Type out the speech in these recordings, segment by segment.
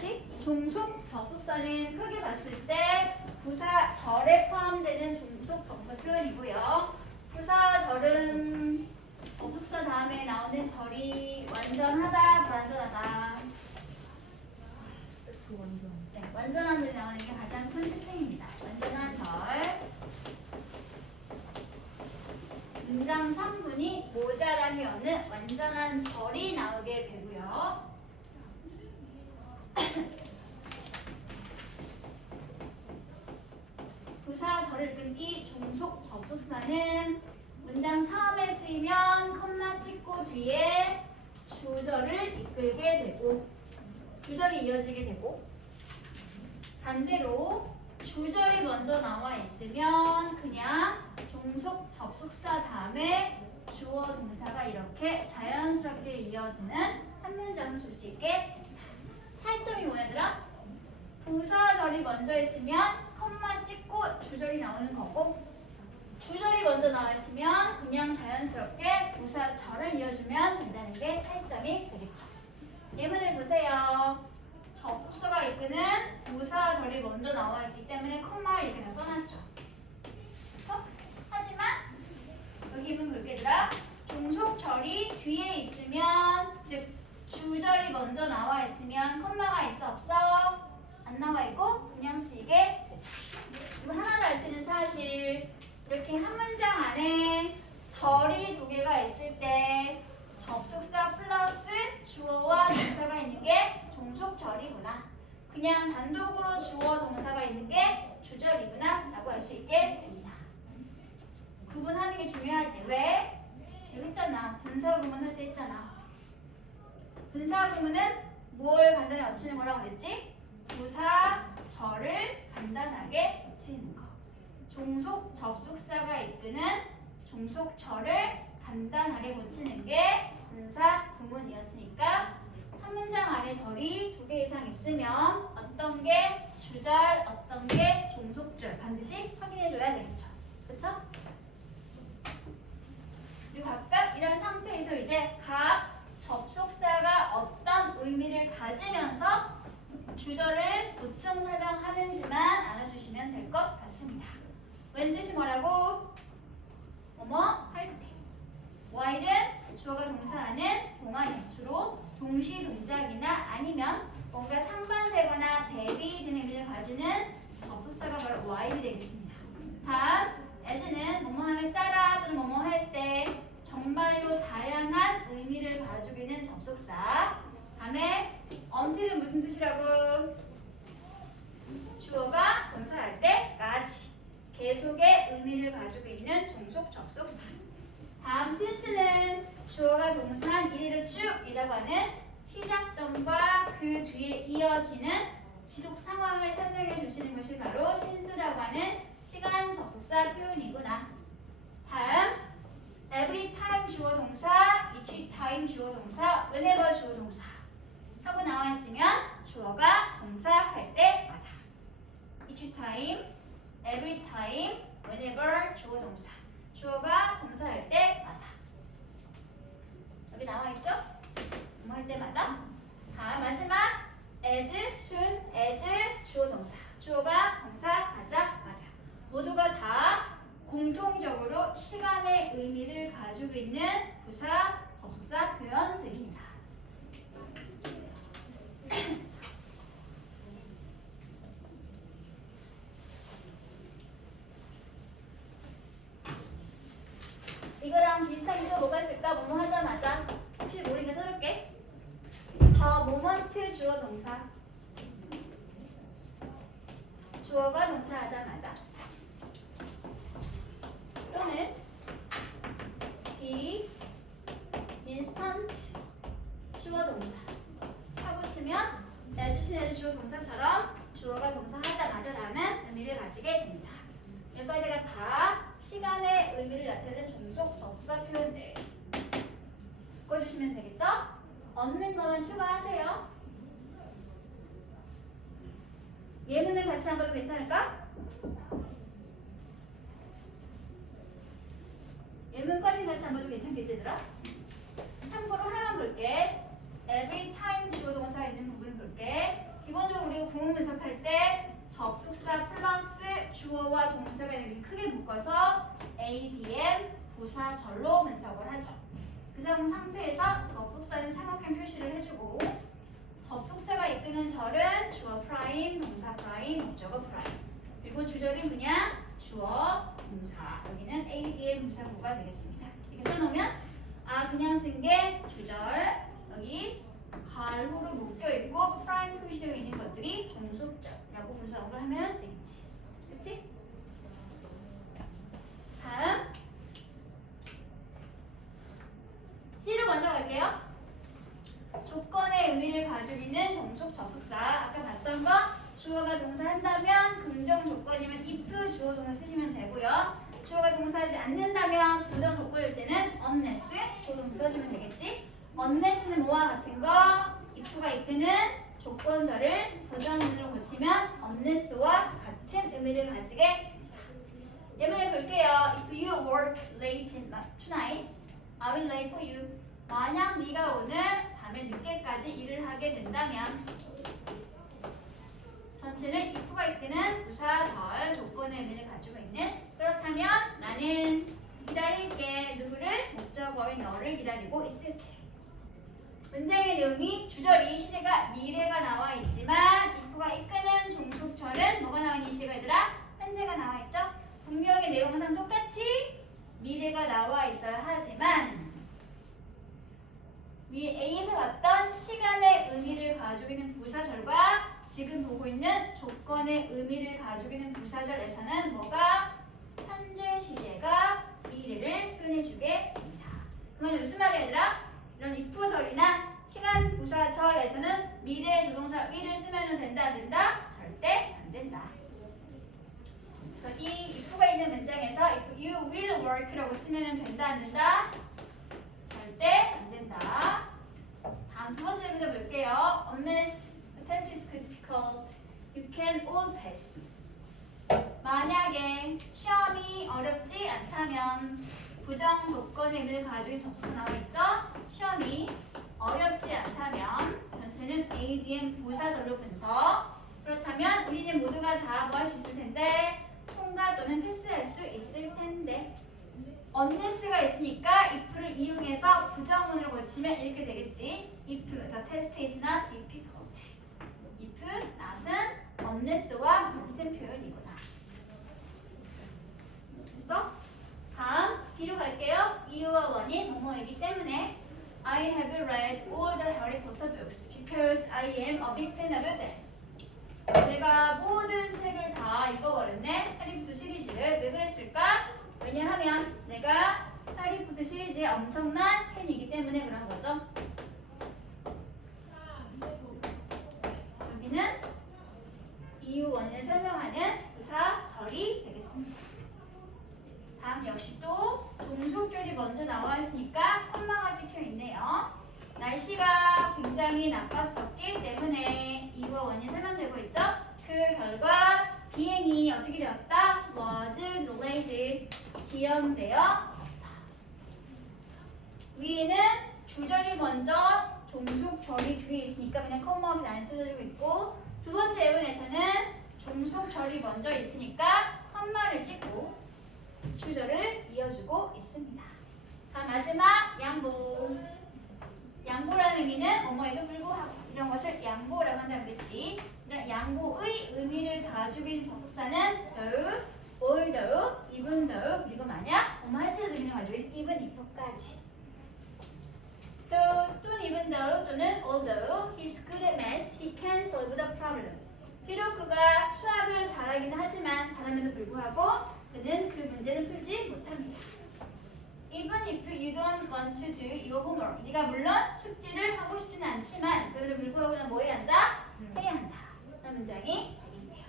다시 종속 접속사는 크게 봤을 때 부사절에 포함되는 종속 접속 표현이고요. 부사절은 접속사 다음에 나오는 절이 완전하다, 불완전하다. 네, 완전한 절이 나오는 게 가장 큰 특징입니다. 완전한 절. 문장 3분이 모자라면은 완전한 절이 나오게 되고요. 부사절을 끊기 종속 접속사는 문장 처음에 쓰이면 컴마 찍고 뒤에 주절을 이끌게 되고 주절이 이어지게 되고 반대로 주절이 먼저 나와 있으면 그냥 종속 접속사 다음에 주어 동사가 이렇게 자연스럽게 이어지는 한 문장을 쓸 수 있게 됩니다. 차이점이 뭐냐더라? 부사절이 먼저 있으면 컴마 찍고 주절이 나오는 거고 주절이 먼저 나와 있으면 그냥 자연스럽게 부사절을 이어주면 된다는 게 차이점이 되겠죠. 예문을 보세요. 접속사가 이끄는 부사절이 먼저 나와 있기 때문에 컴마를 이렇게 다 써놨죠. 그렇죠? 하지만 여기 보면 볼게 얘들아. 종속절이 뒤에 있으면 즉 주절이 먼저 나와 있으면 컴마가 있어 없어? 안 나와 있고 그냥 쓰이게 되죠. 그리고 하나 더 알 수 있는 사실 이렇게 한 문장 안에 절이 두 개가 있을 때 접속사 플러스 주어와 동사가 있는 게 종속절이구나. 그냥 단독으로 주어 동사가 있는 게 주절이구나 라고 할 수 있게 됩니다. 구분하는 게 중요하지. 왜? 여기 있잖아. 분사구문 할 때 있잖아. 분사구문은 뭘 간단히 맞추는 거라고 그랬지? 부사절을 간단하게 붙이는 거. 종속 접속사가 이끄는 종속절을 간단하게 붙이는 게 분사 구문이었으니까 한 문장 안에 절이 두 개 이상 있으면 어떤 게 주절, 어떤 게 종속절 반드시 확인해줘야 되겠죠. 그쵸? 그리고 각각 이런 상태에서 이제 각 접속사가 어떤 의미를 가지면서 주절을 보충 설명하는지만 알아주시면 될 것 같습니다. 웬 뜻이 뭐라고? 뭐뭐 할 때. while은 주어가 동사하는 동안에 주로 동시 동작이나 아니면 뭔가 상반되거나 대비 등의 의미를 가지는 접속사가 바로 while이 되겠습니다. 다음 as는 뭐뭐함에 따라 또는 뭐뭐 할 때 정말로 다양한 의미를 가지고 있는 접속사. 다음에 until은 무슨 뜻이라고? 주어가 동사할 때까지 계속의 의미를 가지고 있는 종속 접속사. 다음 since는 주어가 동사한 이리로 쭉이라고 하는 시작점과 그 뒤에 이어지는 지속 상황을 설명해 주시는 것이 바로 since라고 하는 시간 접속사 표현이구나. 다음 every time 주어 동사, each time 주어 동사, whenever 주어 동사 하고 나와 있으면 주어가 동사할 때마다 each time, every time, whenever 주어 동사 주어가 동사할 때마다 여기 나와 있죠? 뭐 할 때마다. 다음 마지막 as, soon as 주어 동사 주어가 동사하자마자 모두가 다 공통적으로 시간의 의미를 가지고 있는 부사 접속사 표현들입니다. 이거랑 비슷한 게 뭐가 있을까? 뭐뭐 하자마자 혹시 모르니까 써줄게. 더 모먼트 주어 동사 주어가 동사하자마자 또는 the instant 주어 동사 하고 쓰면 as 주어 동사처럼 주어가 동사하자마자라는 의미를 가지게 됩니다. 여기까지가 다 시간의 의미를 나타내는 종속 접속사 표현들 바꿔주시면 되겠죠? 없는 거만 추가하세요. 예문을 같이 한번 봐도 괜찮을까? 예문까지 같이 한번 봐도 괜찮겠지 얘들아? 참고로 하나만 볼게. every time 주어 동사 있는 부분 볼게. 기본 부분 분석할 때 접속사 플러스 주어와 동사가 이렇게 크게 묶어서 ADM 부사절로 분석을 하죠. 그 상태에서 접속사는 삼각형 표시를 해주고 접속사가 이끄는 절은 주어 프라임, 동사 프라임, 목적어 프라임. 그리고 주절은 그냥 주어, 동사. 여기는 ADM 부사구가 되겠습니다. 이렇게 써놓으면 그냥 쓴 게 주절, 여기 가로로 묶여있고 프라임 표시되어 있는 것들이 종속절이라고 분석을 하면 되겠지. 그치? 다음 C로 먼저 갈게요. 조건의 의미를 가지고 있는 종속 접속사. 아까 봤던 거 주어가 동사한다면 긍정 조건이면 if 주어 동사 쓰시면 되고요. 주어가 동사하지 않는다면 부정 조건일 때는 unless 주어 동사 써주면 되겠지. unless는 뭐와 같은 거? if가 이끄는 조건절을 부정문으로 고치면 unless와 같은 의미를 가지게 됩니다. 예문을 볼게요. If you work late tonight, I will wait for you. 만약 네가 오늘 밤에 늦게까지 일을 하게 된다면 전체는 if가 이끄는 부사절 조건의 의미를 가지고 있는 그렇다면 나는 기다릴게. 누구를? 목적어인 너를 기다리고 있을게. 문장의 내용이 주절이 시제가 미래가 나와 있지만 if가 이끄는 종속절은 뭐가 나와 있는 시가 얘들아? 현재가 나와 있죠? 분명히 내용상 똑같이 미래가 나와 있어야 하지만 위에 A에서 봤던 시간의 의미를 가지고 있는 부사절과 지금 보고 있는 조건의 의미를 가지고 있는 부사절에서는 뭐가? 현재 시제가 미래를 표현해주게 됩니다. 그러면 무슨 말이야 얘들아? 이런 if절이나 시간 부사절에서는 미래의 조동사 will을 쓰면 된다 안 된다? 절대 안 된다. 그래서 이 if가 있는 문장에서 if you will work라고 쓰면 된다 안 된다? 절대 안 된다. 다음 두 번째 문제 볼게요. Unless the test is difficult, you can all pass. 만약에 시험이 어렵지 않다면 부정 조건의 의미를 가지고 접속사 나와 있죠? 시험이 어렵지 않다면 전체는 ADM 부사절로 분석. 그렇다면 우리는 모두가 다 뭐 할 수 있을 텐데 통과 또는 패스할 수 있을 텐데 unless가 있으니까 if를 이용해서 부정문으로 고치면 이렇게 되겠지. If the test is not difficult. if not은 unless와 같은 표현이구나. 됐어? 다음 B로 갈게요. 이유와 원인 뭐뭐이기 때문에 I have read all the Harry Potter books because I am a big fan of them. 내가 모든 책을 다 읽어버렸네. 해리포터 시리즈를. 왜 그랬을까? 왜냐하면 내가 해리포터 시리즈의 엄청난 팬이기 때문에 그런 거죠. 여기는 이유 원인을 설명하는 부사절이 되겠습니다. 다음 역시 또 종속절이 먼저 나와 있으니까 콤마가 찍혀 있네요. 날씨가 굉장히 나빴었기 때문에 이유와 원인이 설명되고 있죠. 그 결과 비행이 어떻게 되었다? was delayed, 지연되었다. 위에는 주절이 먼저 종속절이 뒤에 있으니까 그냥 콤마를 안 써주고 있고 두 번째 예문에서는 종속절이 먼저 있으니까 콤마를 찍고 주절을 이어주고 있습니다. 다음 마지막 양보. 양보라는 의미는 뭐뭐에도 불구하고 이런 것을 양보라고 한다고 그랬지. 이런 양보의 의미를 가지고 있는 접속사는 though, although, even though 그리고 만약 뭐뭐할지 의미를 가지고 있는 even if까지. 또는 even though 또는 although he's good at math, he can solve the problem. 비록 그가 수학을 잘하긴 하지만 잘함에도 불구하고 그는 그 문제는 풀지 못합니다. Even if you don't want to do your homework. 네가 물론 숙제를 하고 싶지는 않지만 그래도 불구하고 뭐 해야 한다? 해야 한다. 그런 문장이 되겠네요.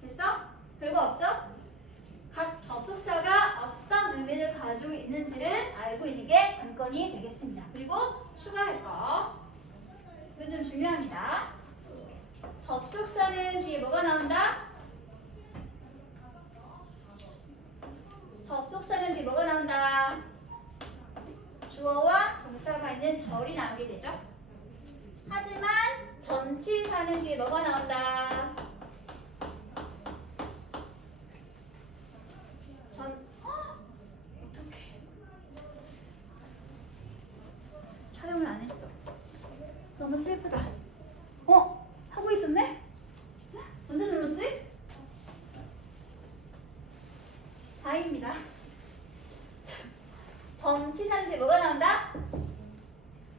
됐어? 별거 없죠? 각 접속사가 어떤 의미를 가지고 있는지를 알고 있는 게 관건이 되겠습니다. 그리고 추가할 거. 이건 좀 중요합니다. 접속사는 뒤에 뭐가 나온다? 접속사는 뒤에 뭐가 나온다? 주어와 동사가 있는 절이 나오게 되죠. 하지만 전치사는 뒤에 뭐가 나온다? 어떡해. 촬영을 안 했어. 너무 슬프다. 하고 있었네? 언제 눌렀지? 다행입니다. 전치사는 뒤에 뭐가 나온다?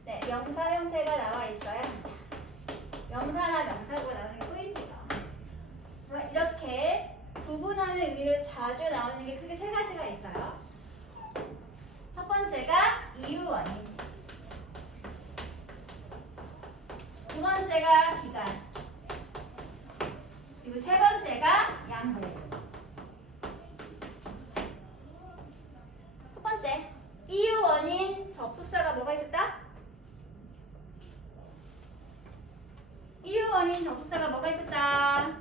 네, 명사 형태가 나와 있어야 합니다. 명사나 명사구가 나오는 게 포인트죠. 이렇게 구분하는 의미로 자주 나오는 게 크게 세 가지가 있어요. 첫 번째가 이유 원인. 두 번째가 기간. 그리고 세 번째가 양보. 첫 번째, 이유 원인 접속사가 뭐가 있었다? 이유 원인 접속사가 뭐가 있었다?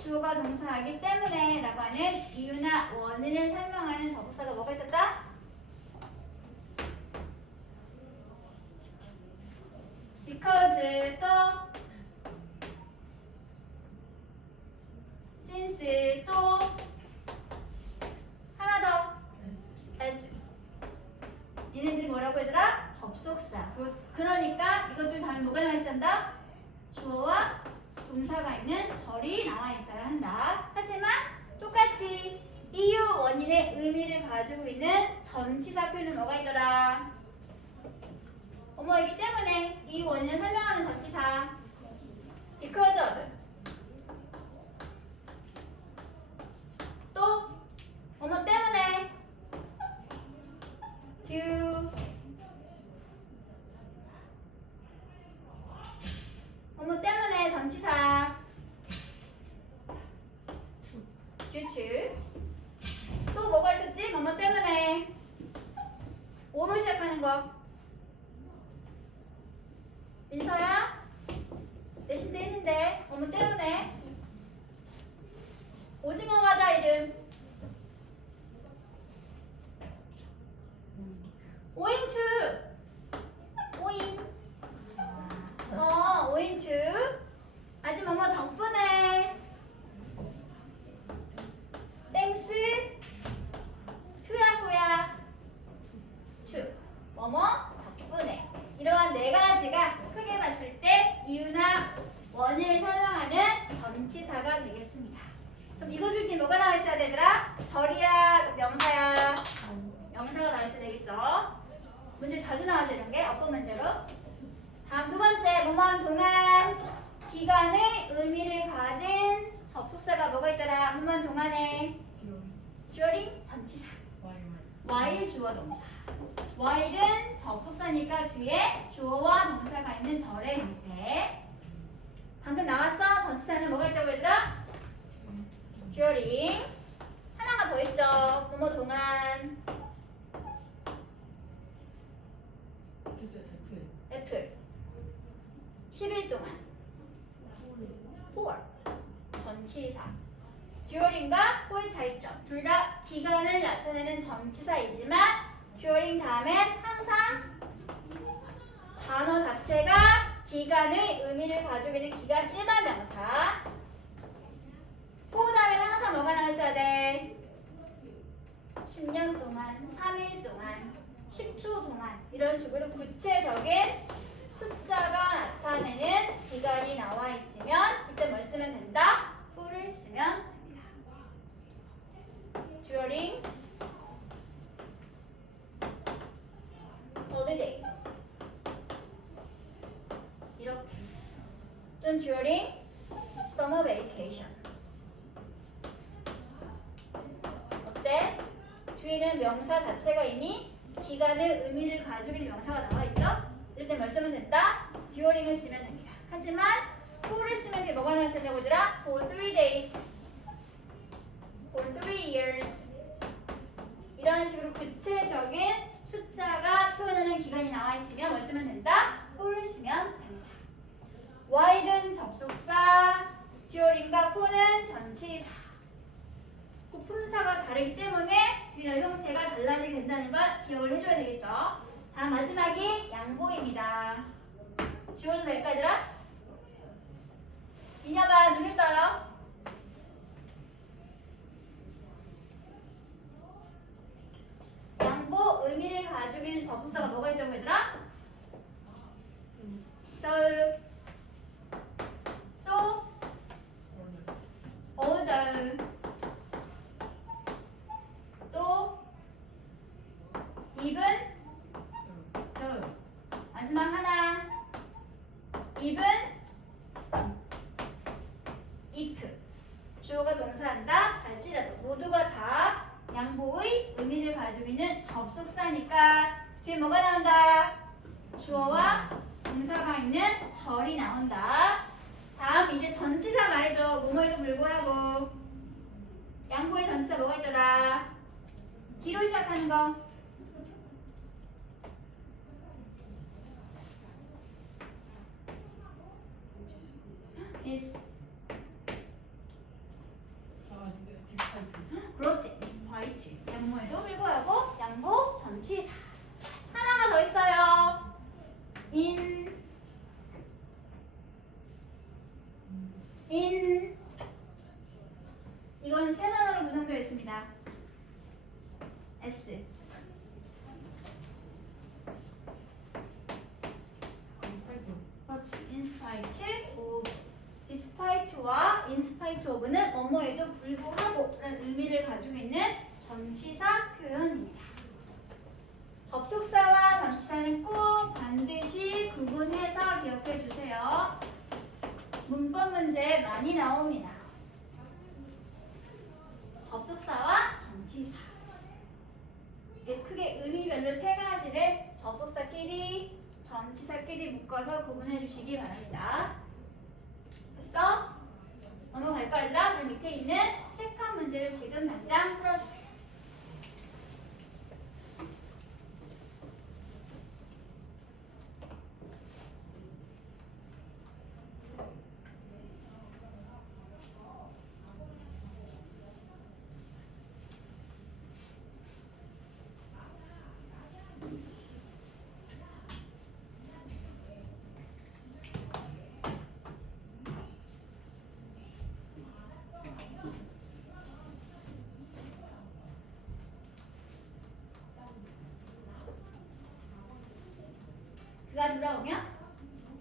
주어가 동사하기 때문에 라고 하는 이유나 원인을 설명하는 접속사가 뭐가 있었다? because 또 since 또 하나 더 as. 얘네들이 뭐라고 얘들아? 접속사. 그러니까 이것들 다음에 뭐가 나와 있어야 한다? 주어와 동사가 있는 절이 나와 있어야 한다. 하지만 똑같이 이유 원인의 의미를 가지고 있는 전치사 표현은 뭐가 있더라? 뭐뭐이기 때문에 이 원인을 설명하는 전치사 because of. 또 뭐뭐 때문에 due. 뭐뭐 때문에 전치사 due to. 또 뭐가 있었지? 뭐뭐 때문에 오로 시작하는 거. 민서야, 내신 돼 있는데 뭐뭐 때문에 오징어 과자 이름 owing to. owing to. 아직 뭐뭐 덕분에. thanks to야 fo야 to. 뭐뭐 덕분에. 이러한 네 가지가 크게 봤을 때 이유나 원인을 설명하는 전치사가 되겠습니다. 그럼 이것들 뒤에 뭐가 나와 있어야 되더라? 절이야, 명사야? 명사가 나와 있어야 되겠죠? 문제 자주 나와야 되는 게 어떤 문제로? 다음 두 번째, 뭐뭐한 동안 기간의 의미를 가진 접속사가 뭐가 있더라? 뭐뭐한 동안에 during 전치사. while 주어 동사. while은 접속사니까 뒤에 주어와 동사가 있는 절의 형태. 방금 나왔어? 전치사는 뭐가 있다고 했더라? during. 하나가 더 있죠. 뭐뭐 동안. F. 10일 동안. for. 전치사. during과 for의 차이점. 둘 다 기간을 나타내는 전치사이지만 during 다음엔 항상 단어 자체가 기간의 의미를 가지고 있는 기간 일반 명사. for 다음엔 항상 뭐가 나와 있어야 돼? 10년 동안, 3일 동안, 10초 동안 이런 식으로 구체적인 숫자가 나타내는 기간이 나와 있으면 이때 뭘 쓰면 된다? for를 쓰면 됩니다. during holiday 이렇게. 또는 during summer vacation. 어때? 뒤에는 명사 자체가 이미 기간의 의미를 가지고 있는 명사가 나와 있죠? 이럴 때 뭘 쓰면 된다? during을 쓰면 됩니다. 하지만 for를 쓰면 그게 뭐가 나와 있어야 되고 얘들아? for 3 days, for 3 years 이런 식으로 구체적인 숫자가 표현하는 기간이 나와 있으면 뭘 쓰면 된다? for를 쓰면 됩니다. while은 접속사, during과 for는 전치사. 부품사가 다르기 때문에 뒤에 형태가 달라지게 된다는 걸 기억을 해줘야 되겠죠. 다음 마지막이 양보입니다. 지워도 될까 얘들아? 이녀봐 눈을 떠요. 양보 의미를 가지고 있는 접속사가 뭐가 있다고 얘들아? 떠요. 또 older. 또 even. 둘. 마지막 하나. even. if. 주어가 동사한다. 갈지라도 모두가 다 양보의 의미를 가지고 있는 접속사니까 뒤에 뭐가 나온다? 주어와 동사가 있는 절이 나온다. 다음 이제 전치사 말해줘. 뭐뭐에도 불구하고. 양보의 전치사 뭐가 있더라? D로 시작하는 거. is. 그렇지. despite. 양보에도 불구하고 양보 전치사. 하나가 더 있어요. in. 이건 세 단어로 구성되어 있습니다. S. 그렇지. in spite of. despite와 in spite of는 뭐뭐에도 불구하고 라는 의미를 가지고 있는 전치사 표현입니다. 접속사와 전치사는 꼭 반드시 구분해서 기억해 주세요. 문법 문제 많이 나옵니다. 접속사와 전치사. 이게 크게 의미별로 세 가지를 접속사끼리, 전치사끼리 묶어서 구분해 주시기 바랍니다. 됐어? 넘어갈까 얘들아? 그럼 밑에 있는 체크한 문제를 지금 당장 풀어주세요.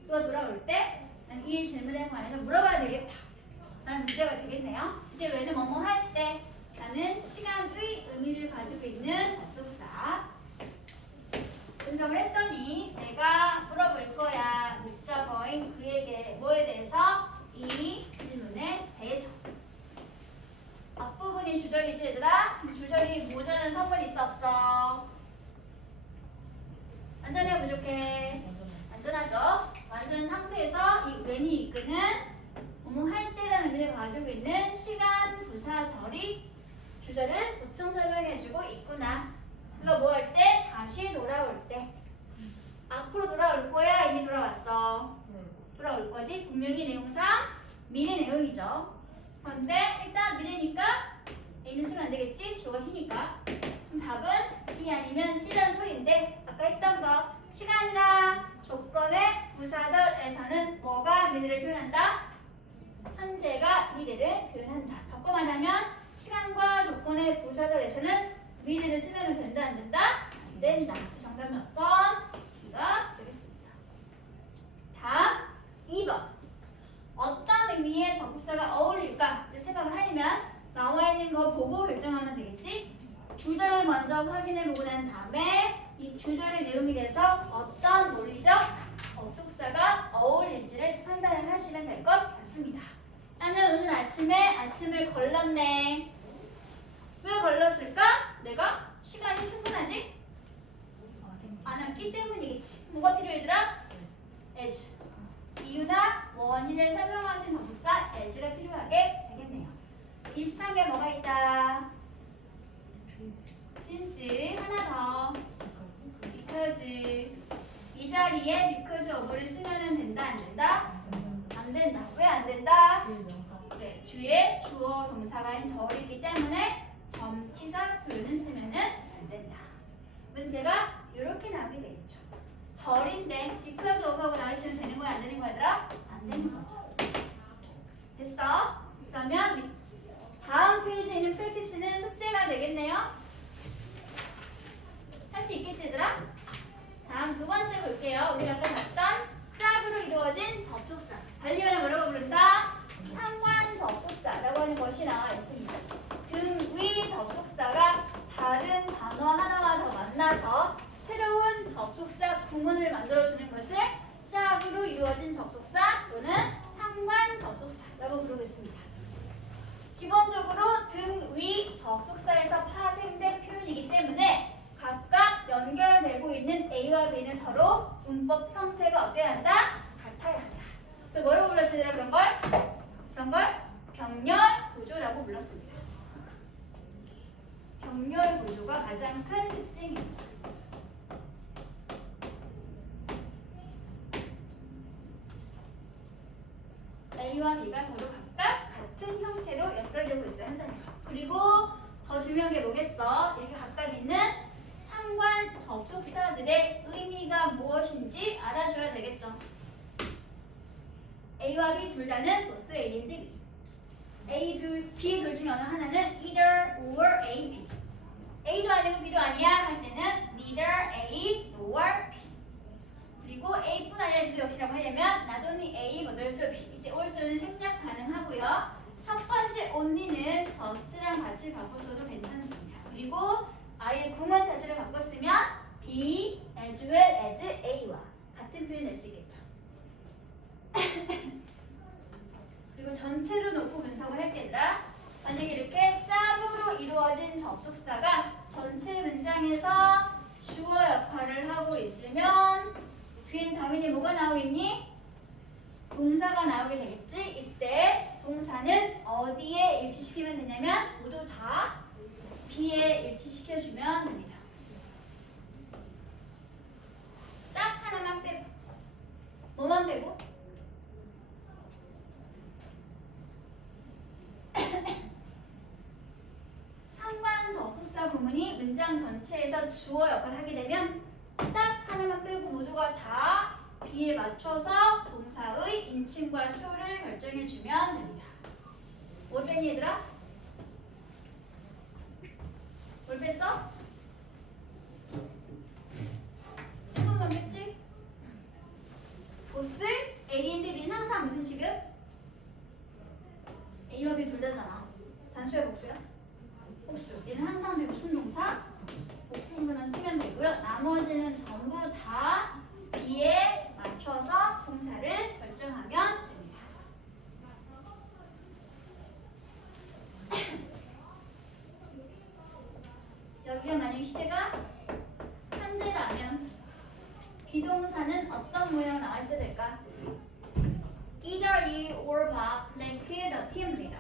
그가 돌아올 때 난 이 질문에 관해서 물어봐야 되겠다 라는 문제가 되겠네요. 이제 왜는 뭐뭐 할 때 라는 시간의 의미를 가지고 있는 접속사. 분석을 했더니 내가 물어볼 거야. 목적어인 그에게 뭐에 대해서? 이 질문에 대해서. 앞부분이 주절이지 얘들아? 주절이 모자란 성분이 있어 없어? 완전해 부족해? 완전하죠? 완전 상태에서 이 when이 이끄는 뭐뭐 할 때라는 의미를 가지고 있는 시간, 부사, 절이 주절을 보충 설명해주고 있구나. 그가 뭐 할 때? 다시 돌아올 때. 앞으로 돌아올 거야? 이미 돌아왔어? 돌아올 거지? 분명히 내용상 미래 내용이죠. 그런데 일단 미래니까 A는 쓰면 안 되겠지? 주어가 He니까. 그럼 답은 B 아니면 C라는 소리인데 아까 했던 거 시간이나 조건의 부사절에서는 뭐가 미래를 표현한다? 현재가 미래를 표현한다. 바꿔 말하면 시간과 조건의 부사절에서는 미래를 쓰면 된다 안 된다? 안 된다. 정답 몇 번? B가 되겠습니다. 다음 2번. 어떤 의미의 접속사가 어울릴까? 생각을 하려면 나와 있는 거 보고 결정하면 되겠지? 주절을 먼저 확인해보고 난 다음에 이 주절의 내용에 대해서 어떤 논리적 접속사가 어울릴지를 판단을 하시면 될 것 같습니다. 나는 오늘 아침에 아침을 걸렀네. 왜 걸렀을까? 내가 시간이 충분하지? 안 왔기 때문이겠지. 뭐가 필요해더라? as. 이유나 원인을 설명하신 접속사 as가 필요하게 되겠네요. 비슷한 게 뭐가 있다? since. 하나 더. because. 이 자리에 because of를 쓰면 된다 안 된다? 안 된다. 왜 안 된다? 네, 뒤에 주어 동사가 인 절이기 때문에 점치사 표현을 쓰면 안 된다. 문제가 이렇게 나오게 되겠죠. 절인데 because of하고 나와 있으면 되는 거야 그러면 다음 페이지에 있는 프랙티스는 숙제가 되겠네요. 할 수 있겠지 얘들아? 다음 두 번째 볼게요. 우리가 아까 봤던 짝으로 이루어진 접속사. 달리 말하면 뭐라고 부른다? 상관 접속사라고 하는 것이 나와 있습니다. 등 위 접속사가 다른 단어 하나와 더 만나서 새로운 접속사 구문을 만들어주는 것을 짝으로 이루어진 접속사 또는 상관 접속사라고 부르겠습니다. 기본적으로 등 위 접속사에서 파생된 표현이기 때문에 각각 연결되고 있는 A와 B는 서로 문법 형태가 어때야 한다? 같아야 한다. 뭐라고 불렀지? 그런 걸 병렬 구조라고 불렀습니다. 병렬 구조가 가장 큰 특징입니다. A와 B가 서로 각각 같은 형태로 연결되고 있어야 한다는 거. 그리고 더 중요한 게 뭐겠어? 이렇게 각각 있는 상관 접속사들의 의미가 무엇인지 알아줘야 되겠죠. A와 B 둘 다는 보스 A인데 B. B 둘 중에 어느 하나는 either or A, B. A도 아니고 B도 아니야 할 때는 neither A nor B. 그리고 A뿐 아니라 B도 역시라고 하려면 not only A but also B. 이때 also는 생략 가능하고요. 첫 번째 only는 just랑 같이 바꿔서도 괜찮습니다. 그리고 아예 구문 자체를 바꿨으면 B as well as A와 같은 표현 낼 수 있겠죠. 그리고 전체로 놓고 분석을 할 때라 만약에 이렇게 짝으로 이루어진 접속사가 전체 문장에서 주어 역할을 하고 있으면 뒤엔 당연히 뭐가 나오겠니? 동사가 나오게 되겠지. 이때 동사는 어디에 일치시키면 되냐면 모두 다 B에 일치시켜주면 됩니다. 딱 하나만 빼고 뭐만 빼고? 상관 접속사 구문이 문장 전체에서 주어 역할을 하게 되면 딱 하나만 빼고 모두가 다 B에 맞춰서 동사의 인칭과 수를 결정해주면 됩니다. 뭘 뺐니 얘들아? 뭘 뺐어? 조금만 뺐지? 보스 A인데 B는 항상 무슨 취급? A와 B 둘 다잖아. 단수야 복수야? 복수. 얘는 항상 무슨 동사? 복수 동사만 쓰면 되고요. 나머지는 전부 다 B에 맞춰서 동사를 결정하면 됩니다. 여기가 만약 시제가 현재라면 비동사는 어떤 모양 나와 있어야 될까? Either you or Bob like the team leader.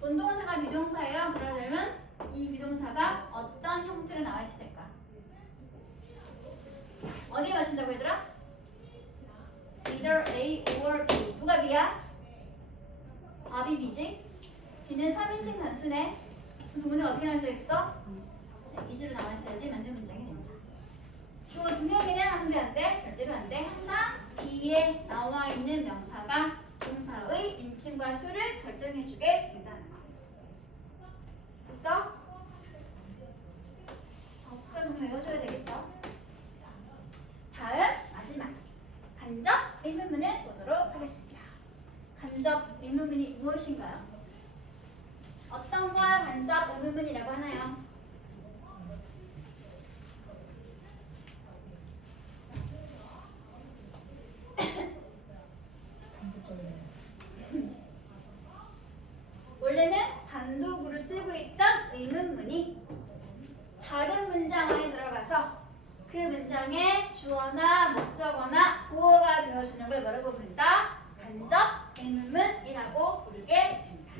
본동사가 비동사예요. 그러려면 이 비동사가 어떤 형태로 나와 있어야 될까? 어디에 맞춘다고 얘들아? Either A or B. 누가 B야? 밥이 B지? B는 3인칭 단수네. 동문이 어떻게 나와 있어? 이즈로 나와 있어야지 만든 문장이 됩니다. 주어 두 명이네 하는데 안 돼? 절대로 안 돼. 항상 B에 나와 있는 명사가 동사의 인칭과 수를 결정해주게 된다는 거. 됐어? 접속사 좀 외워줘야 되겠죠? 다음 마지막 간접 의문문을 보도록 하겠습니다. 간접 의문문이 무엇인가요? 어떤 걸 간접 의문문이라고 하나요? 원래는 단독으로 쓰고 있던 의문문이 다른 문장 안에 들어가서 그 문장의 주어나 목적어나 보어가 되어주는 걸 뭐라고 부른다? 간접 의문문이라고 부르게 됩니다.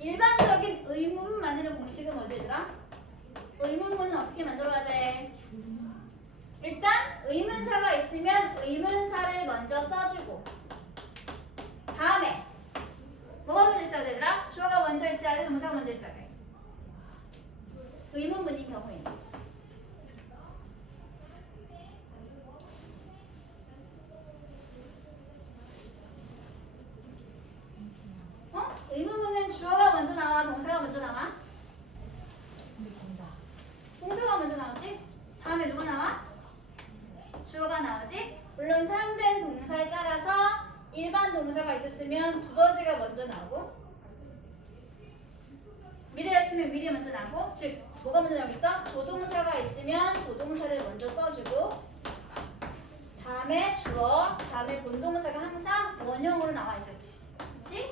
일반적인 의문문 만드는 공식은 뭐더라? 의문문은 어떻게 만들어야 돼? 일단 의문사가 있으면 의문사를 먼저 써주고 다음에 뭐가 먼저 있어야 되더라? 주어가 먼저 있어야 돼? 동사가 먼저 있어야 돼? 의문문인 경우에는 물론 사용된 동사에 따라서 일반 동사가 있었으면 두더지가 먼저 나오고 미래가 있으면 미래 먼저 나오고 즉 뭐가 먼저 나오겠어? 조동사가 있으면 조동사를 먼저 써주고 다음에 주어, 다음에 본동사가 항상 원형으로 나와 있었지. 그치?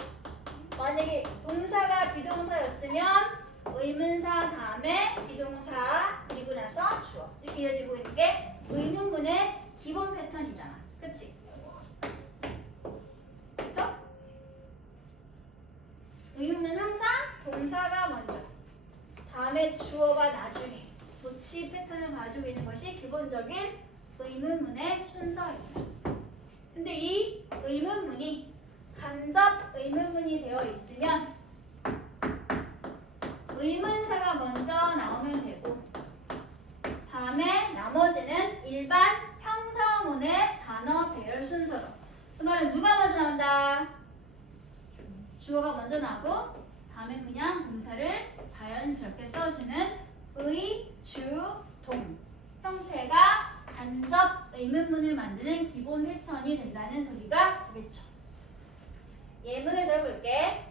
만약에 동사가 비동사였으면 의문사 다음에 비동사 그리고 나서 주어 이렇게 이어지고 있는 게 의문문의 기본 패턴이잖아. 그치? 그쵸? 의문문 항상 동사가 먼저 다음에 주어가 나중에 도치 패턴을 가지고 있는 것이 기본적인 의문문의 순서입니다. 근데 이 의문문이 간접 의문문이 되어 있으면 의문사가 먼저 나오면 되고 다음에 나머지는 일반 평서문의 단어 배열 순서로 그 말은 누가 먼저 나온다? 주어가 먼저 나오고 다음에 그냥 동사를 자연스럽게 써주는 의, 주, 동 형태가 간접 의문문을 만드는 기본 패턴이 된다는 소리가 되겠죠. 예문을 들어볼게.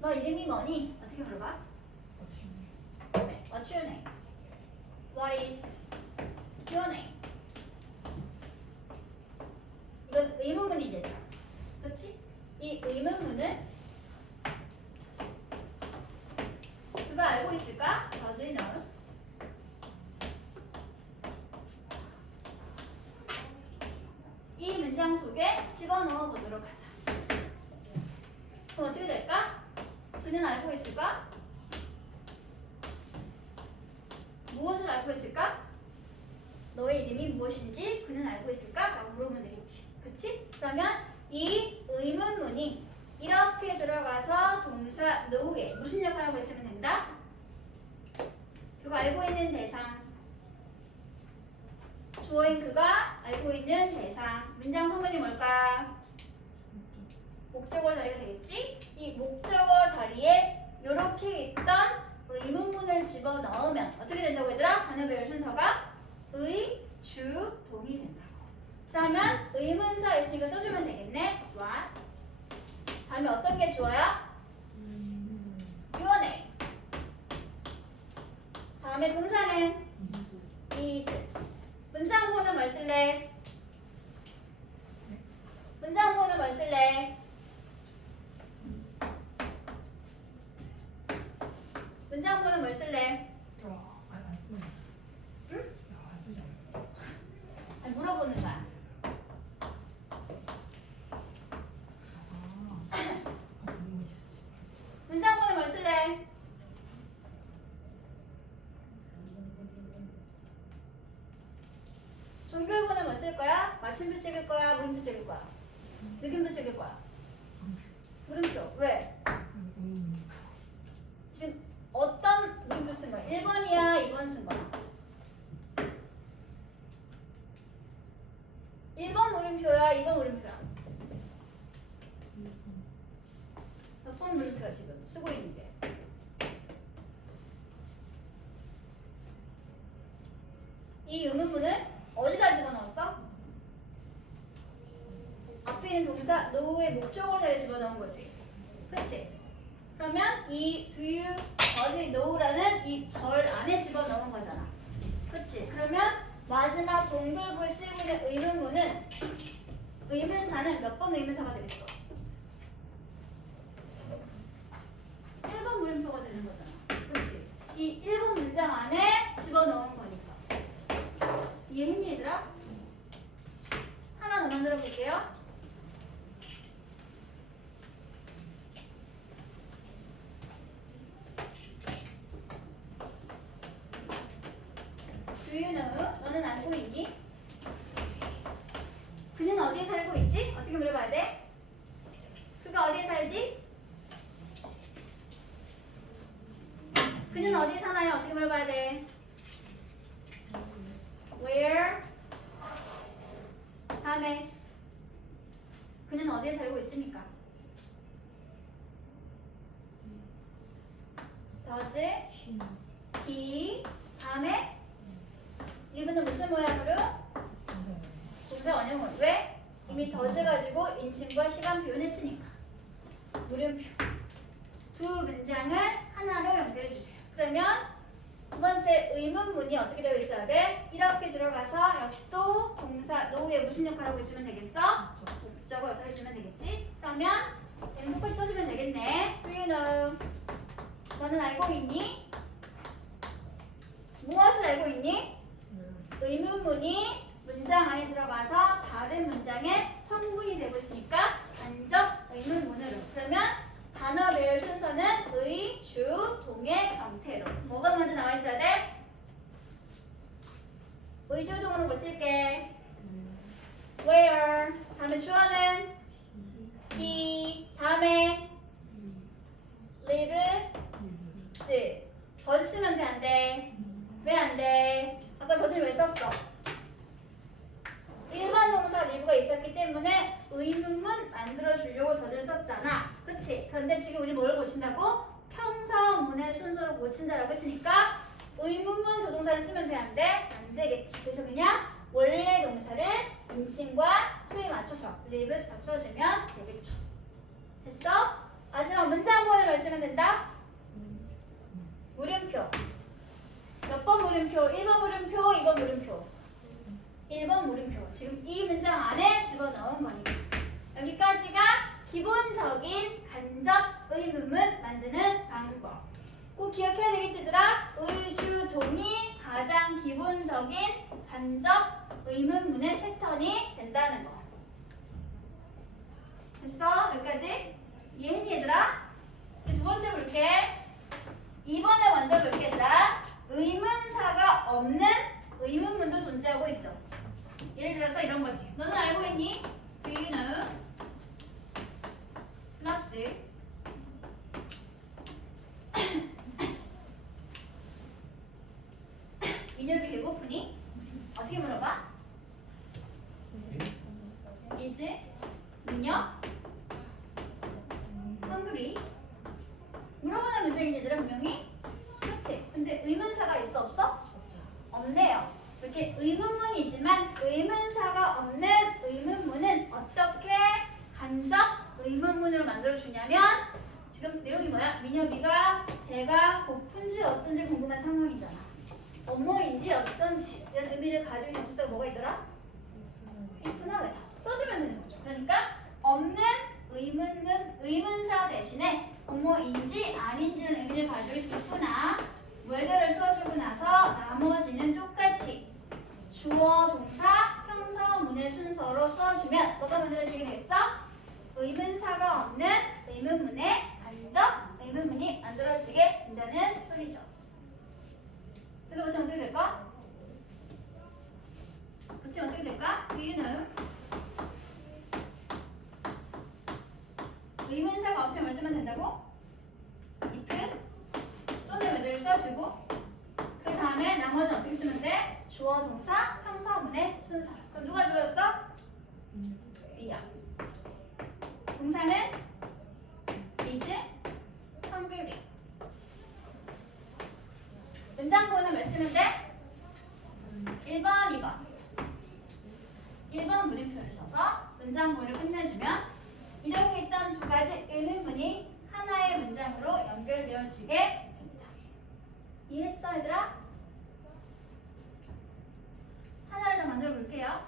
너 이름이 뭐니? 어떻게 물어봐? 네, What's your name? What is your name? 이건 의문문이 되죠. 그렇지? 이 의문문을 누가 알고 있을까? Does he know? 이 문장 속에 집어넣어 보도록 하자. 그럼 어떻게 될까? 그는 알고 있을까? 무엇을 알고 있을까? 너의 이름이 무엇인지 그는 알고 있을까? 라고 물어보면 되겠지. 그치? 그러면 이 의문문이 이렇게 들어가서 동사 know에 무슨 역할을 하고 있으면 된다? 그가 알고 있는 대상 주어인 그가 알고 있는 대상 문장 성분이 뭘까? 목적어 자리가 되겠지? 이 목적어 자리에 이렇게 있던 의문문을 집어넣으면 어떻게 된다고 얘들아? 단어 배열 순서가 의, 주, 동이 된다고. 그러면 의문사 있으니까 써주면 되겠네. what? 다음에 어떤 게 주어야? your name. 다음에 동사는 is. 문장보는 뭘 쓸래? 문장보는 뭘 쓸래? 문장보는 뭘 쓸래? 안 쓰네. 응? 안 쓰잖아. 아니, 물어보는 거야. 질문이었지. 문장보는 뭘 쓸래? 종교보는 뭘 쓸 거야? 마침표 찍을 거야? 물음표 찍을 거야? 느낌표 찍을 거야? 물음표. 왜? 지금 어떤 물음표 쓴 거야? 1번이야? 2번 쓴 거야? 1번 물음표야? 2번 물음표야? 몇 번 물음표야 지금 쓰고 있는 게? 이 의문문을 어디다 집어넣었어? 앞에 있는 동사 know의 목적어 자리에 집어넣은 거지. 그치? 그러면 이 do you, does he know라는 이 절 안에 집어넣은 거잖아. 그치? 그러면 마지막 동글부에 쓰고 있는 의문문은 의문사는 몇 번 의문사가 되겠어? 1번 물음표가 되는 거잖아. 그치? 이 1번 문장 안에 집어넣은 거니까. 이해했니 얘들아? 하나 더 만들어 볼게요. Do you know? 너는 알고 있니? 그는 어디에 살고 있지? 어떻게 물어봐야 돼? 그가 어디에 살지? 그는 어디에 사나요? 어떻게 물어봐야 돼? Where? 다음에 그는 어디에 살고 있습니까? Does he? 다음에 이분은 무슨 모양으로? 동사 원형은 왜? 이미 더즈 가지고 인칭과 시간 표현했으니까. 물음표. 두 문장을 하나로 연결해 주세요. 그러면 두 번째 의문문이 어떻게 되어 있어야 돼? 이렇게 들어가서 역시 또 동사 노후에 무슨 역할 하고 있으면 되겠어? 목적어 역할 해주면 되겠지? 그러면 행복하게 써주면 되겠네. Do you know? 너는 알고 있니? 무엇을 알고 있니? 의문문이 문장 안에 들어가서 다른 문장의 성분이 되고 있으니까 간접 의문문으로. 그러면 단어 배열 순서는 의, 주, 동의 형태로. 뭐가 먼저 나와 있어야 돼? 의주동으로 고칠게. Where. 다음에 주어는 he. 다음에 live, s. 더즈 쓰면 돼, 안 돼? 왜 안 돼? 아까 더즈를 왜 썼어? 일반 동사 live가 있었기 때문에 의문문 만들어주려고 더즈를 썼잖아. 그치? 그런데 지금 우리 뭘 고친다고? 평서문의 순서로 고친다라고 했으니까 의문문 조동사를 쓰면 돼, 안 돼? 안 되겠지. 그래서 그냥 원래 동사를 인칭과 수에 맞춰서 live 써주면 되겠죠. 됐어? 마지막 문장 보내를 쓰면 된다. 물음표. 몇 번 물음표? 1번 물음표, 2번 물음표. 1번 물음표. 지금 이 문장 안에 집어넣은 거니까. 여기까지가 기본적인 간접 의문문 만드는 방법. 꼭 기억해야 되겠지들아. 의주동이 가장 기본적인 간접 의문문의 패턴이 된다는 거. 됐어? 여기까지? 이해했니 얘들아? 두 번째 볼게. 2번을 먼저 볼게 얘들아. 의문사가 없는 의문문도 존재하고 있죠. 예를 들어서 이런 거지. 너는 알고 있니? Do you know? 플러스 민혁이 배고프니? 어떻게 물어봐? is 민혁 hungry? 물어보는 문장이 얘들아 분명히. 그렇지? 근데 의문사가 있어 없어? 없네요. 이렇게 의문문이지만 의문사가 없는 의문문은 어떻게 간접 의문문으로 만들어주냐면 지금 내용이 뭐야? 민혁이가 배가 고픈지 어떤지 궁금한 상황이잖아. 뭐뭐인지 어쩐지 이런 의미를 가지고 있는 동사가 뭐가 있더라? 있구나. 왜 써주면 되는 거죠. 그러니까 없는 의문문 의문사 대신에 뭐뭐인지 아닌지는 의미를 가지고 있겠구나. whether를 써주고 나서 나머지는 똑같이 주어, 동사, 평서문의 순서로 써주면 뭐가 만들어지게 되겠어? 의문사가 없는 의문문의 간접 의문문이 만들어지게 된다는 소리죠. 그래서 고치면 어떻게 될까? 고치면 어떻게 될까? Do you know? 의문사가 없으면 뭘 쓰면 된다고? if 또는 whether를 써주고 그 다음에 나머지는 어떻게 쓰면 돼? 주어, 동사, 평서문의 순서로. 그럼 누가 주어였어? 이야. 동사는 is hungry. 문장부호는 몇 쓰면 돼? 1번, 2번. 1번 물음표를 써서 문장부호를 끝내주면 이렇게 있던 두 가지 의문문이 하나의 문장으로 연결되어지게 됩니다. 이해했어 얘들아? 하나를 더 만들어 볼게요.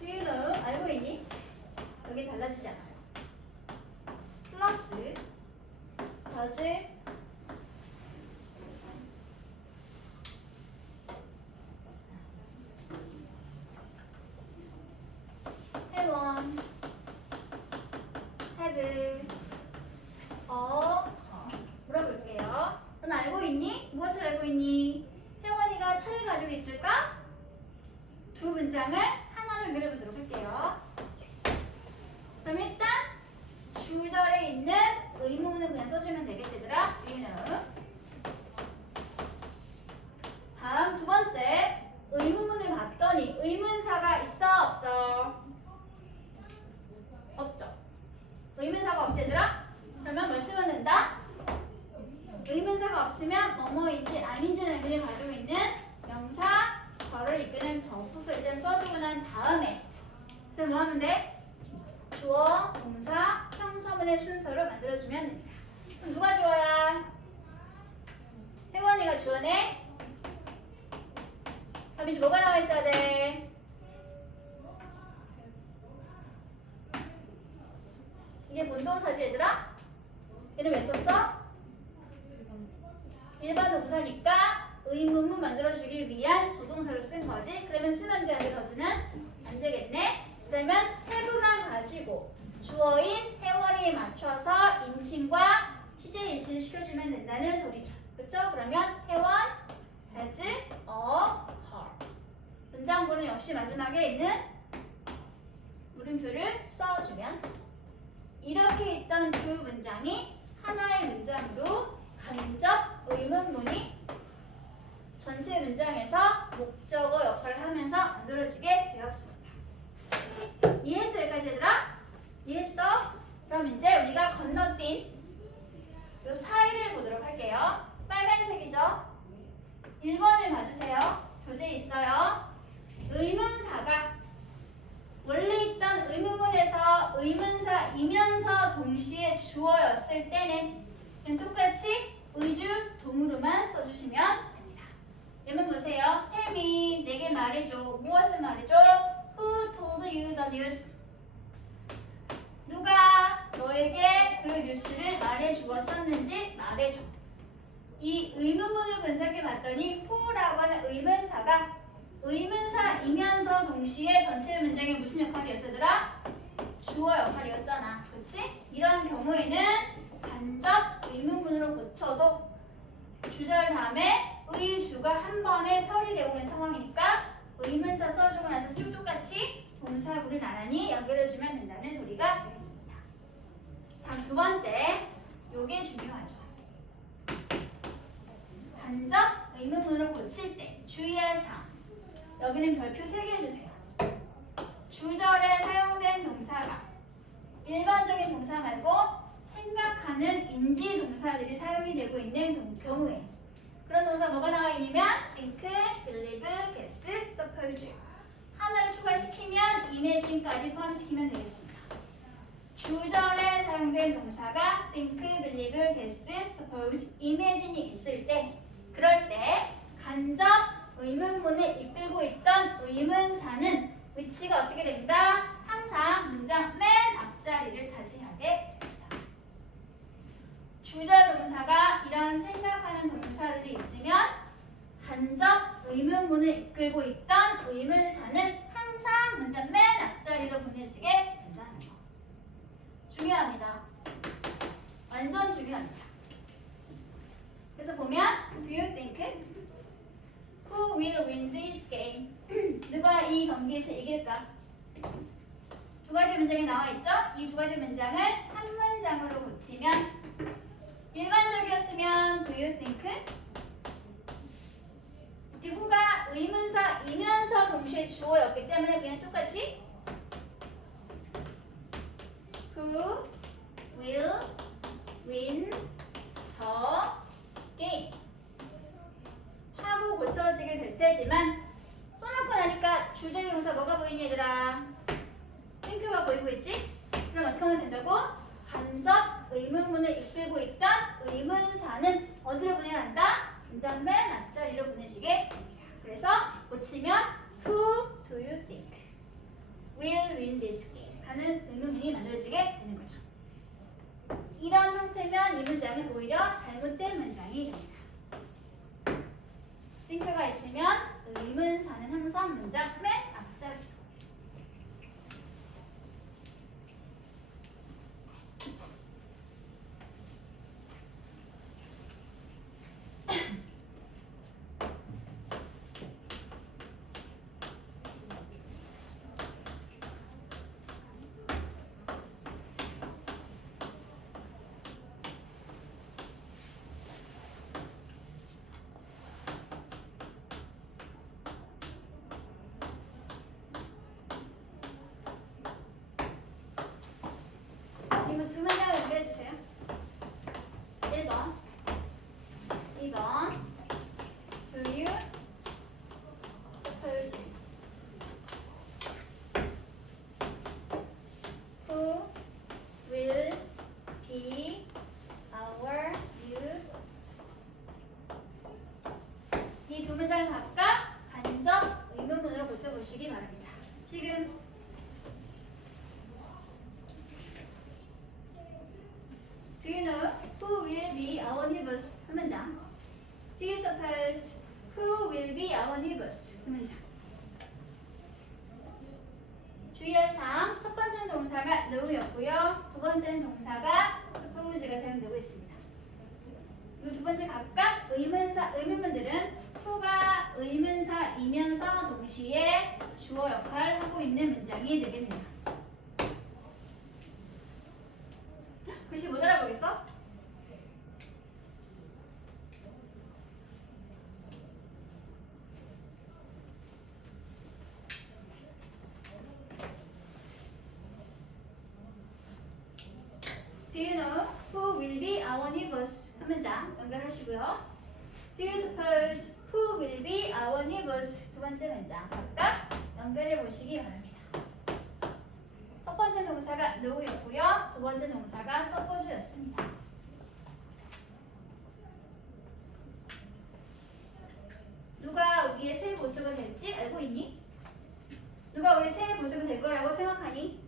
Do you know? 알고 있니? 여기 달라지지 않아요. 플러스 does have one have 물어볼게요. 넌 알고 있니? 무엇을 알고 있니? 혜원이가 차를 가지고 있을까? 두 문장을 하나로 연결해보도록 할게요. 그럼 일단 주절에 있는 의문은 그냥 써주면 되겠지. 하면 돼? 주어, 동사, 형사문의 순서로 만들어주면 됩니다. 그럼 누가 주어야? 혜원이가 주어네? 그럼 이제 뭐가 나와 있어야 돼? 이게 본동사지 얘들아? 얘는 왜 썼어? 일반 동사니까 의문문 만들어주기 위한 조동사로 쓴 거지. 그러면 쓰면 돼, 안 돼, 더지는? 안 되겠네. 그러면 have만 가지고 주어인 혜원이에 맞춰서 인칭과 희재 일치를 시켜주면 된다는 소리죠. 그쵸? 그러면 혜원 has a car. 문장부는 역시 마지막에 있는 물음표를 써주면 이렇게 있던 두 문장이 하나의 문장으로 간접 의문문이 전체 문장에서 목적어 역할을 하면서 만들어지게 되었습니다. 이해했어 여기까지 얘들아? 이해했어? 그럼 이제 우리가 건너뛴 요 사이를 보도록 할게요. 빨간색이죠? 1번을 봐주세요. 교재에 있어요. 의문사가 원래 있던 의문문에서 의문사이면서 동시에 주어였을 때는 그냥 똑같이 의주 동으로만 써주시면 됩니다. 예문 보세요. Tell me, 내게 말해줘. 무엇을 말해줘? Who told you the news? 누가 너에게 그 뉴스를 말해주었었는지 말해줘. 이 의문문을 분석해 봤더니 who라고 하는 의문사가 의문사이면서 동시에 전체 문장에 무슨 역할이었더라? 주어 역할이었잖아. 그치? 이런 경우에는 간접 의문문으로 고쳐도 주절 다음에 의주가 한 번에 처리되고 있는 상황이니까 의문사 써주고 나서 쭉 똑같이 동사구를 나란히 연결해주면 된다는 소리가 되겠습니다. 다음 두 번째, 요게 중요하죠. 간접 의문문을 고칠 때 주의할 사항. 여기는 별표 3개 해주세요. 주절에 사용된 동사가 일반적인 동사 말고 생각하는 인지 동사들이 사용이 되고 있는 경우에 그런 동사 뭐가 나와 있냐면 think, believe, guess, suppose 하나를 추가시키면 imagine까지 포함시키면 되겠습니다. 주절에 사용된 동사가 think, believe, guess, suppose, imagine이 있을 때 그럴 때 간접 의문문을 이끌고 있던 의문사는 위치가 어떻게 된다? 항상 문장 맨 앞자리를 차지하게 됩니다. 주절 동사가 이런 생각하는 동사들이 있으면 간접 의문문을 이끌고 있던 의문사는 항상 문장 맨 앞자리로 보내지게 된다는 거. 중요합니다. 완전 중요합니다. 그래서 보면 Do you think? Who will win this game? 누가 이 경기에서 이길까? 두 가지 문장이 나와 있죠? 이 두 가지 문장을 한 문장으로 고치면 일반적이었으면 Do you think? who가 의문사이면서 동시에 주어였기 때문에 그냥 똑같이 Who will win the game? 하고 고쳐지게 될 테지만 써놓고 나니까 주절 동사 뭐가 보이니 얘들아? think가 보이고 있지? 그럼 어떻게 하면 된다고? 간접 의문문을 이끌고 있던 의문사는 어디로 보내야 한다? 문장 맨 앞자리로 보내지게 됩니다. 그래서 고치면 Who do you think will win this game? 하는 의문문이 만들어지게 되는 거죠. 이런 형태면 이 문장은 오히려 잘못된 문장이 됩니다. think가 있으면 의문사는 항상 문장 맨 앞자리로. 이거 두 문장을 준비해주세요. 1번 2번 Do you suppose 지금 Do you know who will be our neighbors? 한 문장. Do you suppose who will be our neighbors? 한 문장. 주의할 사항. 첫 번째는 동사가 know였고요. 두 번째는 동사가 suppose가 사용되고 있습니다. 이 두 번째 각각 의문문들은 who가 의문사이면서 동시에 주어 역할을 하고 있는 문장이 되겠네요. 글씨 못 알아보겠어? Do you know who will be our neighbors? 한 문장 연결하시고요. Do you suppose who will be our neighbors? 두 번째 문장 각각 연결해 보시기 바랍니다. 첫 번째 동사가 know였고요. 두 번째 동사가 suppose였습니다. 누가 우리의 새 보수가 될지 알고 있니? 누가 우리 새 보수가 될 거라고 생각하니?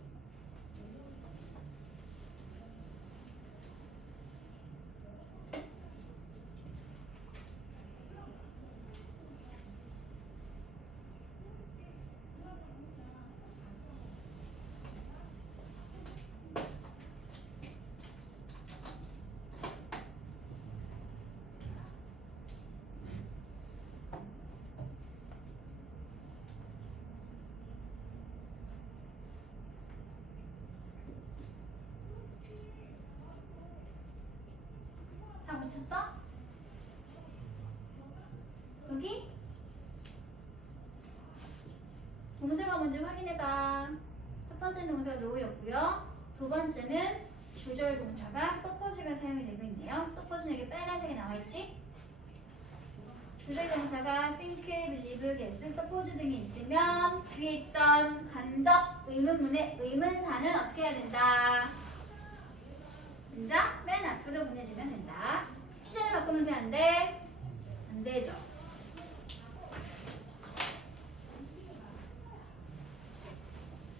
다 붙였어? 여기? 동사가 뭔지 확인해봐. 첫 번째 동사가 know였고요. 두 번째는 주절 동사가 suppose가 사용이 되고 있네요. suppose는 여기 빨간색에 나와있지? 주절 동사가 think, believe, guess, suppose 등이 있으면 뒤에 있던 간접 의문문의 의문사는 어떻게 해야 된다? 문장 맨 앞으로 보내주면 된다. 시제를 바꾸면 돼? 안 돼? 안 되죠.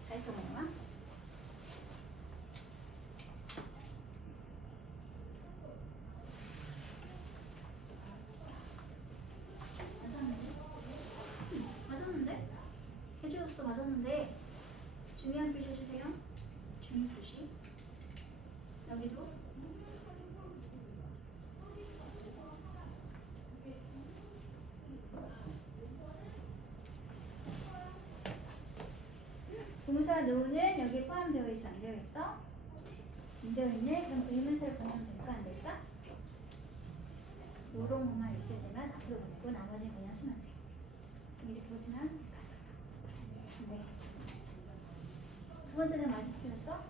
다시 써보나? 맞았는데? 해주셨어. 맞았는데 중요한 표시 해주세요. 중요 표시. 여기도 동사 know는 여기에 포함되어 있어? 안 되어 있어? 안 되어 있네? 그럼 의문사를 보내면 될까? 안 될까? 요런 것만 있을 때만 앞으로 보내고 나머지는 그냥 쓰면 돼. 이렇게 보지만 안 되겠지. 두 번째는 맞을 틀렸어?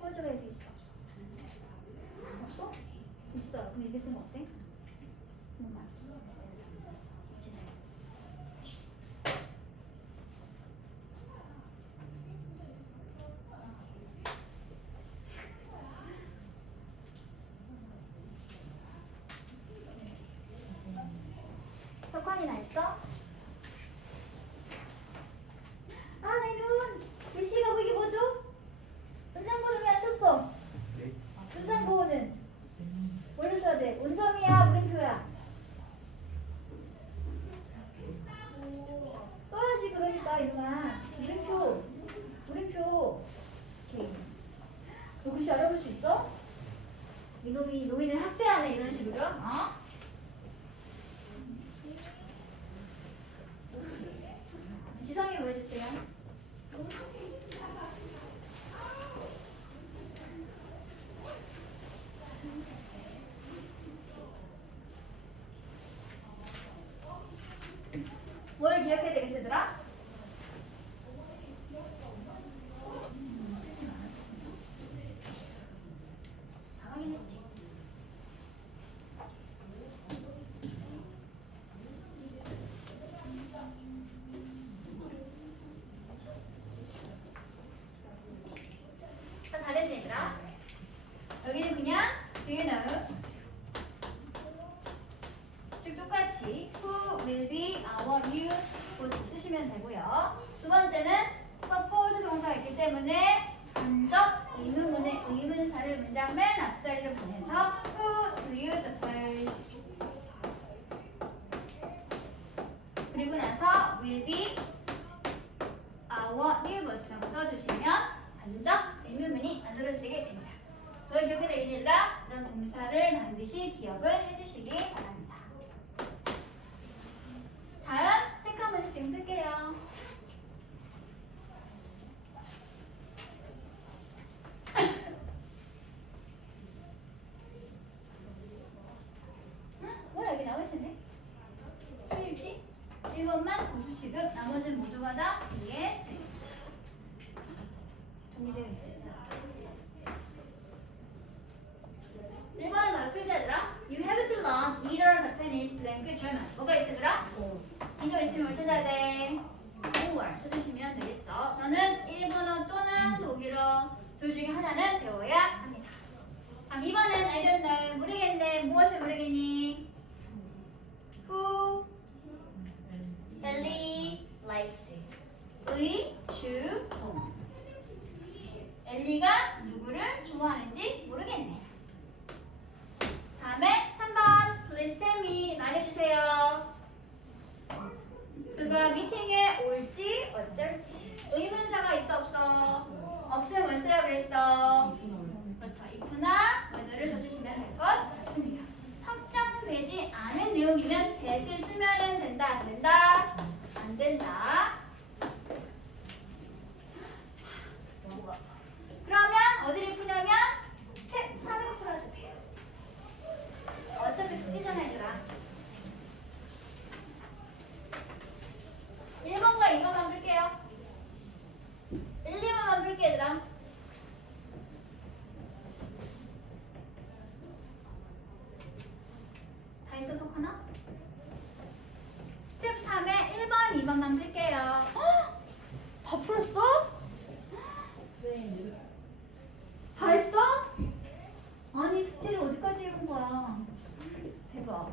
포즈가 여기 있어? 없어? 없어? 있어. 그럼 이렇게 쓰면 어때? 그럼 맞았어. 맞았어. 지세요. 석환이 나 있어? 아, 내 눈! 글씨가 보기 뭐죠? 문장보는 왜 안 썼어? 문장보는 뭘로 써야 돼? 운점이야? 물음표야? 써야지. 그러니까 이놈아 물음표. 물음표. 오케이. 너 글씨 알아볼 수 있어? 이놈이 노인을 학대하네 이런 식으로? 어? 지성이 보여주세요. 뭘 기억해야 되겠어, 얘들아? 다 확인했지? 다 잘했네, 얘들아. 여기는 그냥 do you know 쭉 똑같이 who will be our new boss 쓰시면 되고요. 때문에 간접 의문문의 의문사를 문장 맨 앞자리로 보내서 Who do you suppose? 그리고 나서 will be our new boss라고 써주시면 간접 의문문이 만들어지게 됩니다. 뭘 기억해 되겠느라 이런 동사를 반드시 기억을 해주시기 바랍니다. 다음 체크 한 문제 지금 풀게요. 뭐야 여기 나와 있었네. 수일치 1번만 보수 취급, 나머지는 모두가 다 B의 수일치. 정리되어 있습니다. 1번은 바로 풀자 얘들아. You have to learn either Japanese, blank, German. 뭐가 있으더라? 이거 있으면 뭘 찾아야 돼? or 찾으시면 되겠죠. 너는 일본어 또는 독일어 둘 중에 하나는 배워야 합니다. 다음 2번은 I don't know. 모르겠네. 무엇을 모르겠니? Who, 엘리, likes. 의, 주, 동. 엘리가 누구를 좋아하는지 모르겠네. 다음에 3번 Please tell me. 말해주세요. 그가 미팅에 올지 어쩔지. 의문사가 있어 없어? 없으면 뭘 쓰라고 그랬어? 그렇죠. if나 whether를 써주시면 될 것 같습니다. 확정되지 않은 내용이면 that을 쓰면 된다 안 된다? 안 된다. 그러면 어디를 푸냐면 스텝 3을 풀어주세요. 어차피 숙제잖아 얘들아. 1번과 2번만 풀게요. 1, 2번만 풀게 얘들아. 다 있어 속하나? 스텝 3에 1번, 2번만 풀게요. 다 풀었어? 다 했어? 아니 숙제를 어디까지 해본 거야? 대박.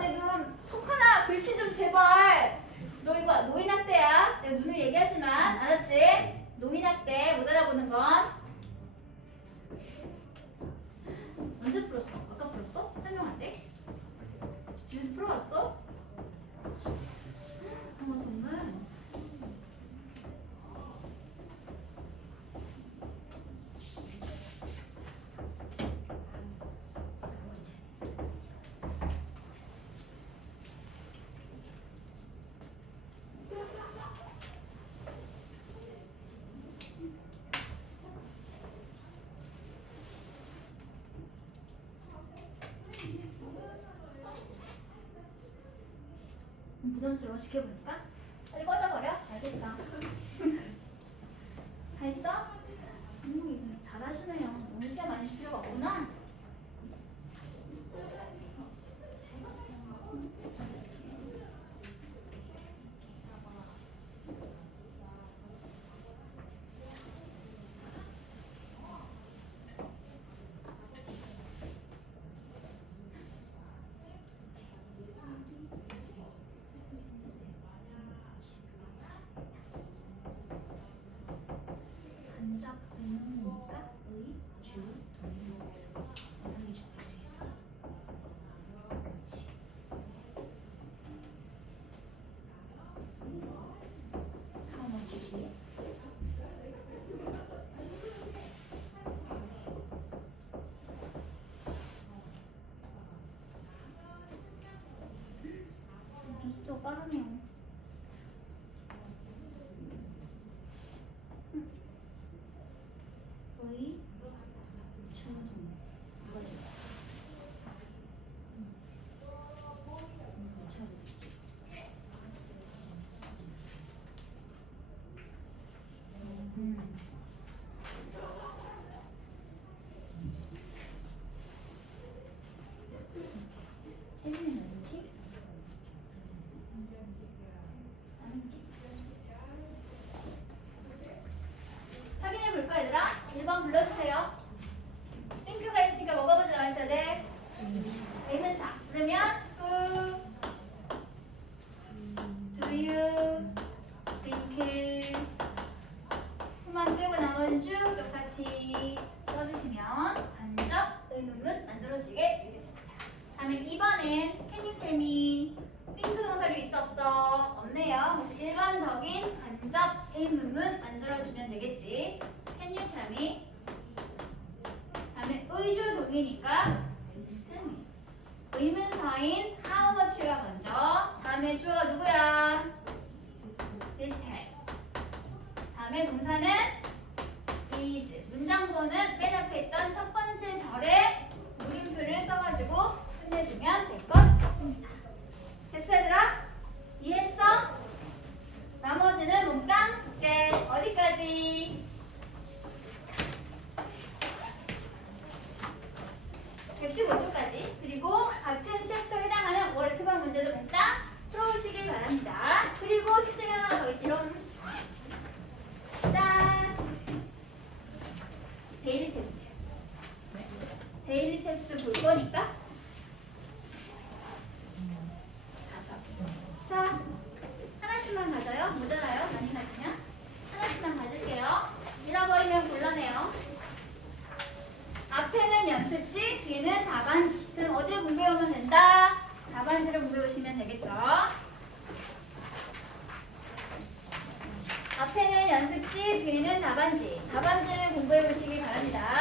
내 눈. 속하나 글씨 좀 제발. 너 이거 노인학대야. 내가 눈을 얘기하지만 알았지? 노인학대 못 알아보는 건. 언제 풀었어? 아까 풀었어? 설명한대? 집에서 풀어왔어? 정말. 부담스러워. 시켜볼까? 빨리 꺼져버려? 알겠어. 다 했어? 잘하시네요. 오늘 시간 많이 줄 필요가 없구나. 간접 의문이니까 의, 주, 동. 어떤 게 준비되어 그렇지. 한번 주시게. 좀 속도가 빠르네요. 의, 주, 동. 이거죠. 맞춰야 되겠지. 혜진이는 어디지? 3인치? 확인해 볼까 얘들아? 1번 불러주세요. 핑크가 있으니까 뭐가 먼저 나와 있어야 돼? 의문사. 그러면 Who do you think 이건 쭉 똑같이 써주시면 간접 의문문 만들어지게 되겠습니다. 다음에 2번엔 Can you tell me? 핑크 동사류 있어 없어? 없네요. 그래서 일반적인 간접 의문문 만들어주면 되겠지. Can you tell me? 다음에 의주 동이니까 tell me. 의문사인 how much가 먼저. 다음에 주어가 누구야? This hat. 다음에 동사는 is. 문장보는 맨 앞에 있던 첫 번째 절에 물음표를 써가지고 끝내주면 될 것 같습니다. 됐어 얘들아? 이해했어? 나머지는 문장 숙제 어디까지? 115초까지. 그리고 같은 챕터에 해당하는 월크방 문제도 문장 풀어오시길 바랍니다. 그리고 실증이 하나 더 있지롱. 짠! 데일리 테스트. 데일리 테스트 볼 거니까 자, 하나씩만 가져요. 모자라요. 많이 가지면 하나씩만 가질게요. 잃어버리면 곤란해요. 앞에는 연습지, 뒤에는 답안지. 그럼 어디를 공부해오면 된다? 답안지를 공부해오시면 되겠죠. 앞에는 연습지, 뒤에는 답안지. 답안지를 공부해보시기 바랍니다.